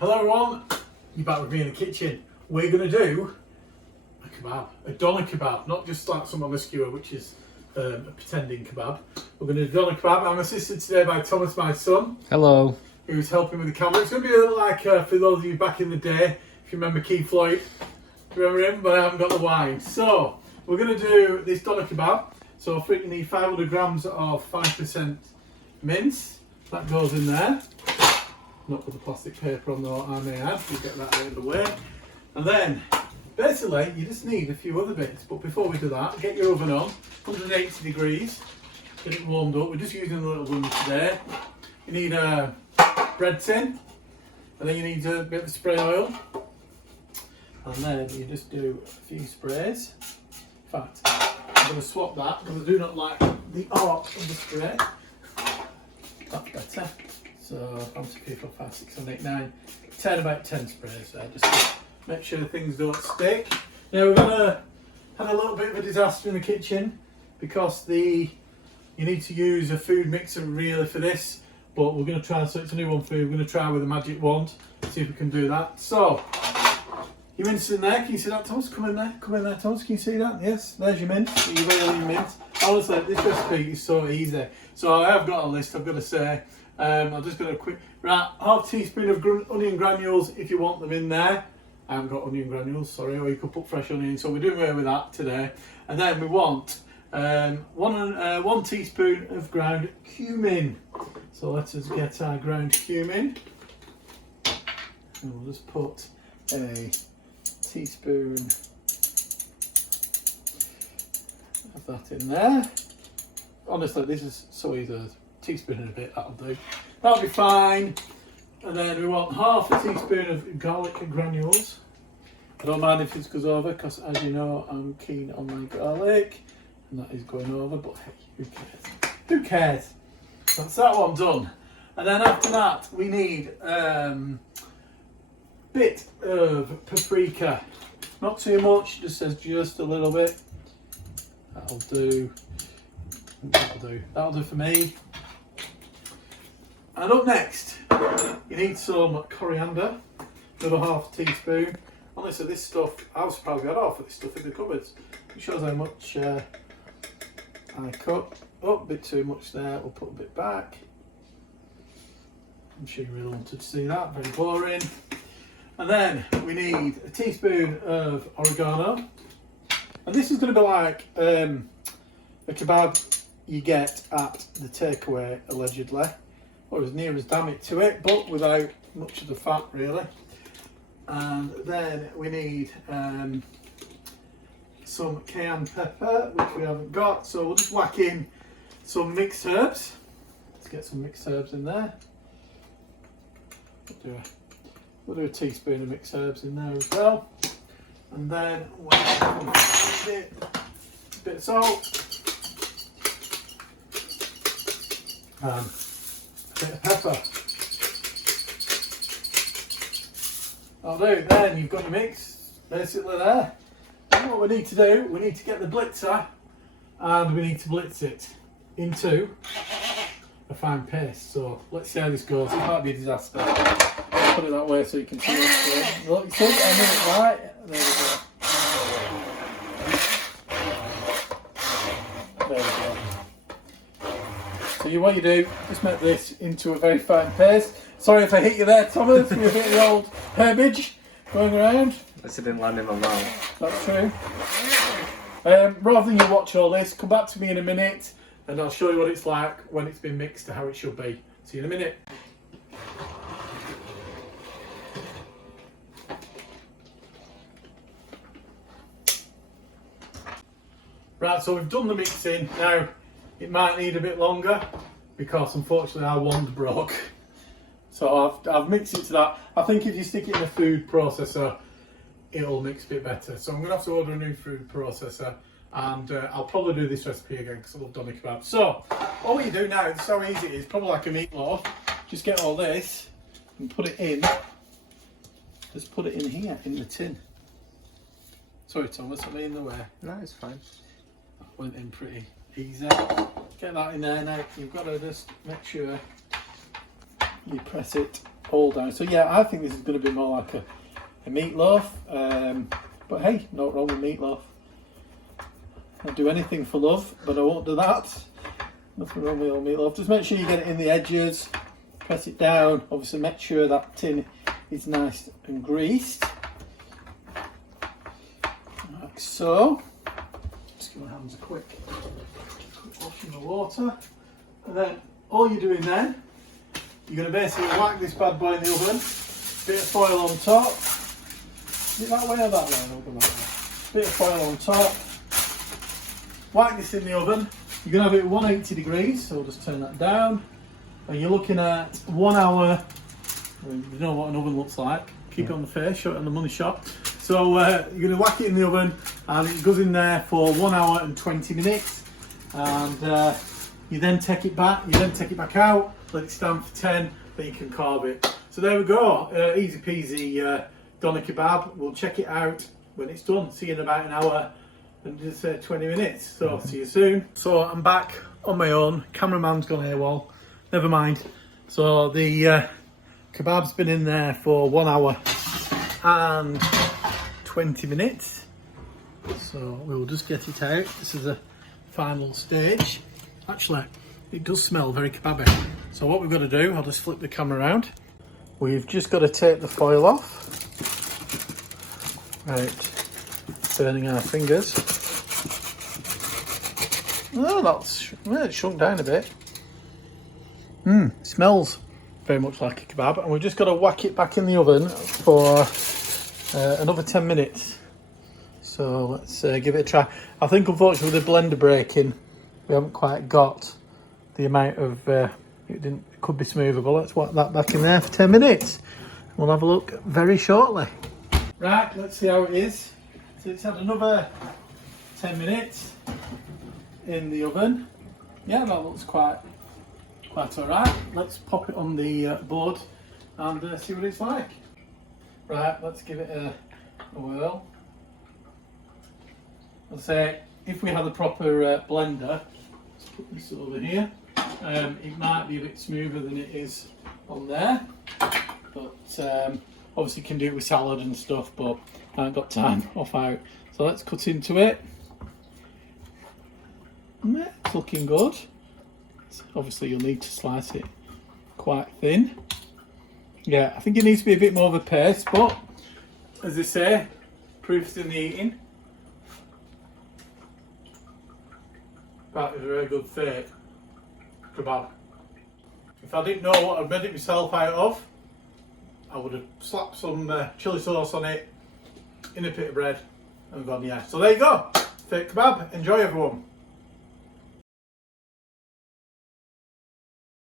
Hello everyone, you're back with me in the kitchen. We're going to do a kebab, a doner kebab, not just like some on the skewer, which is a pretending kebab. We're going to do a doner kebab. I'm assisted today by Thomas, my son. Hello. Who's helping with the camera. It's going to be a little like, for those of you back in the day, if you remember Keith Floyd, remember him, but I haven't got the wine. So, we're going to do this doner kebab. So, for it you need 500 grams of 5% mince. That goes in there. Not put the plastic paper on though, I may add, we'll get that out of the way. And then, basically, you just need a few other bits. But before we do that, get your oven on, 180 degrees, get it warmed up. We're just using a little one today. You need a bread tin, and then you need a bit of spray oil. And then you just do a few sprays. In fact, I'm going to swap that because I do not like the arc of the spray. That's better. So 1, 2, 3, 4, 5, 6, 7, 8, 9, 10, about 10 sprays there, just to make sure things don't stick. Now we're gonna have a little bit of a disaster in the kitchen because you need to use a food mixer really for this, but we're gonna try, so it's a new one for you, we're gonna try with a magic wand, see if we can do that. So, your mince in there, can you see that, Thomas? Come in there, Thomas, can you see that? Yes, there's your mince, your very own mince. Honestly, this recipe is so easy. So I have got a list, I've got to say. I'm just going to quick, right, half teaspoon of onion granules if you want them in there. I haven't got onion granules, sorry, or you could put fresh onion, so we're doing away with that today. And then we want 1 teaspoon of ground cumin. So let us get our ground cumin. And we'll just put a teaspoon of that in there. Honestly, this is so easy. Teaspoon and a bit, that'll do. That'll be fine. And then we want half a teaspoon of garlic granules. I don't mind if this goes over because, as you know, I'm keen on my garlic. And that is going over, but hey, who cares? Who cares? That's that one done. And then after that, we need bit of paprika. Not too much, just says just a little bit. That'll do. That'll do for me. And up next, you need some coriander, another half teaspoon. Honestly, this stuff, I was surprised we had half of this stuff in the cupboards. It shows how much I cut. Oh, a bit too much there, we'll put a bit back. I'm sure you really wanted to see that, very boring. And then we need a teaspoon of oregano. And this is going to be like a kebab you get at the takeaway, allegedly. Or as near as damn it to it, but without much of the fat really. And then we need some cayenne pepper, which we haven't got, so we'll just whack in some mixed herbs. Let's get some mixed herbs in there. We'll do a teaspoon of mixed herbs in there as well. And then we'll a bit of salt. And a bit of pepper. That'll do. Then you've got your mix basically there. And what we need to do, we need to get the blitzer and we need to blitz it into a fine paste. So let's see how this goes. It might be a disaster. Put it that way so you can see what's going. Look, see, I it right. There we go. There we go. So what you do, just make this into a very fine paste. Sorry if I hit you there, Thomas, with a bit of the old herbage going around. At least it didn't land in my mouth. That's true. Rather than you watch all this, come back to me in a minute and I'll show you what it's like when it's been mixed to how it should be. See you in a minute. Right, so we've done the mixing. Now, it might need a bit longer because unfortunately our wand broke. So I've mixed it to that. I think if you stick it in a food processor, it'll mix a bit better. So I'm going to have to order a new food processor and I'll probably do this recipe again because I love doner kebab. So all you do now, it's so easy it is, probably like a meatloaf. Just get all this and put it in. Just put it in here, in the tin. Sorry Thomas, I'm in the way. No, it's fine. That went in pretty easy. Get that in there now. You've got to just make sure you press it all down. So yeah, I think this is going to be more like a meatloaf. But hey, not wrong with meatloaf. I'll do anything for love, but I won't do that. Nothing wrong with old meatloaf. Just make sure you get it in the edges. Press it down. Obviously, make sure that tin is nice and greased. Like so. Just give my hands a quick wash in the water. And then all you're doing then, you're going to basically whack this bad boy in the oven. Bit of foil on top. Is it that way or that way? No, go that way. Bit of foil on top. Whack this in the oven. You're going to have it at 180 degrees, so we'll just turn that down. And you're looking at 1 hour. You know what an oven looks like. Keep it on the face, show it on the money shot. So you're going to whack it in the oven, and it goes in there for 1 hour and 20 minutes. And you then take it back. You then take it back out. Let it stand for 10. Then you can carve it. So there we go. Easy peasy doner kebab. We'll check it out when it's done. See you in about an hour and just 20 minutes. So see you soon. So I'm back on my own. Cameraman's gone AWOL. Never mind. So the kebab's been in there for 1 hour and 20 minutes. So we'll just get it out. This is a final stage. Actually, it does smell very kebabby. So what we've got to do, I'll just flip the camera around. We've just got to take the foil off. Right, burning our fingers. Oh, it shrunk down a bit. Smells very much like a kebab. And we've just got to whack it back in the oven for another 10 minutes. So let's give it a try. I think unfortunately with the blender breaking, we haven't quite got the amount of, it could be smoother, but let's whack that back in there for 10 minutes. We'll have a look very shortly. Right, let's see how it is. So it's had another 10 minutes in the oven. Yeah, that looks quite alright. Let's pop it on the board and see what it's like. Right, let's give it a whirl. I'll say, if we had a proper blender, let's put this over here, it might be a bit smoother than it is on there, but obviously you can do it with salad and stuff, but I haven't got time off out. So let's cut into it. Yeah, it's looking good. So obviously you'll need to slice it quite thin. Yeah, I think it needs to be a bit more of a paste, but as they say, proof's in the eating. That is a very good fake kebab. If I didn't know what I'd made it myself out of, I would have slapped some chilli sauce on it in a bit of bread and gone, yeah. So there you go, fake kebab. Enjoy everyone.